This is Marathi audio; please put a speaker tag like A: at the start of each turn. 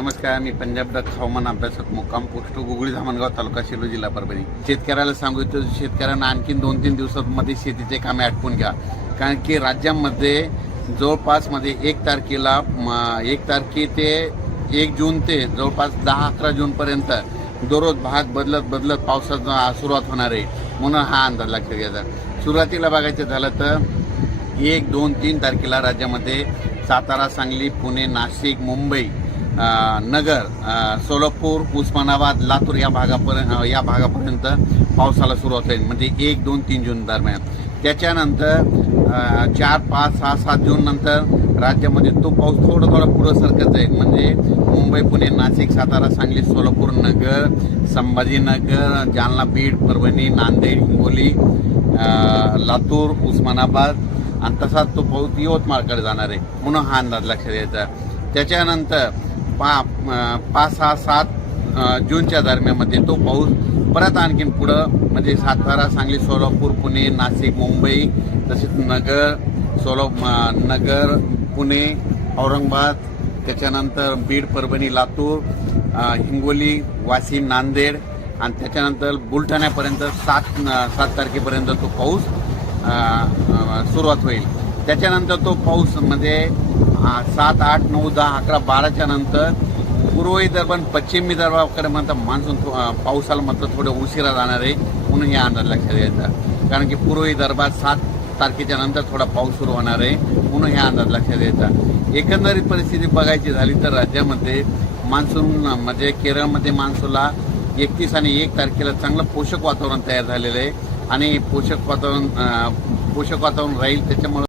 A: नमस्कार मी पंजाब डॉक्टर हवामान अभ्यासक मुक्काम पोस्ट गुगळी धामणगाव तालुका सेलू जिल्हा परभणी शेतकऱ्याला सांगू इच्छितो शेतकऱ्यांना आणखीन दोन तीन दिवसांमध्ये शेतीचे कामे आटपून घ्या कारण की राज्यामध्ये जवळपासमध्ये एक तारखेला एक तारखे ते एक जून ते जवळपास दहा अकरा जूनपर्यंत दररोज भाग बदलत बदलत पावसाचा सुरुवात होणार आहे म्हणून हा अंदाज लागत घ्यायचा सुरुवातीला बघायचं झालं तर एक दोन तीन तारखेला राज्यामध्ये सातारा सांगली पुणे नाशिक मुंबई नगर सोलापूर उस्मानाबाद लातूर या भागापर्यंत या भागापर्यंत पावसाला सुरुवात होईल म्हणजे एक दोन तीन जून दरम्यान त्याच्यानंतर चार पाच सहा सात जून नंतर राज्यामध्ये तो पाऊस थोडा थोडा पुढं सरकत जाईल म्हणजे मुंबई पुणे नाशिक सातारा सांगली सोलापूर नगर संभाजीनगर जालना बीड परभणी नांदेड हिंगोली लातूर उस्मानाबाद आणि तसाच तो पाऊस यवतमाळकडे जाणार आहे म्हणून हा अंदाज लक्षात घ्यायचा त्याच्यानंतर पा पाच सहा सात जूनच्या दरम्यानमध्ये तो पाऊस परत आणखीन पुढं म्हणजे सातारा सांगली सोलापूर पुणे नाशिक मुंबई तसेच नगर सोला नगर पुणे औरंगाबाद त्याच्यानंतर बीड परभणी लातूर हिंगोली वाशिम नांदेड आणि त्याच्यानंतर बुलढाण्यापर्यंत सात सात तारखेपर्यंत तो पाऊस सुरुवात होईल त्याच्यानंतर तो पाऊस म्हणजे सात आठ नऊ दहा अकरा बाराच्या नंतर पूर्व विदर्भात पश्चिम विदर्भाकडे म्हणतात मान्सून पावसाला मात्र थोडं उशिरा जाणार आहे म्हणून हे अंदाज लक्षात घ्यायचा कारण की पूर्व विदर्भात सात तारखेच्या नंतर थोडा पाऊस सुरू होणार आहे म्हणून हे अंदाज लक्षात घ्यायचा एकंदरीत परिस्थिती बघायची झाली तर राज्यामध्ये मान्सून म्हणजे केरळमध्ये मान्सूनला एकतीस आणि एक तारखेला चांगलं पोषक वातावरण तयार झालेलं आहे आणि पोषक वातावरण पोषक वातावरण राहील त्याच्यामुळं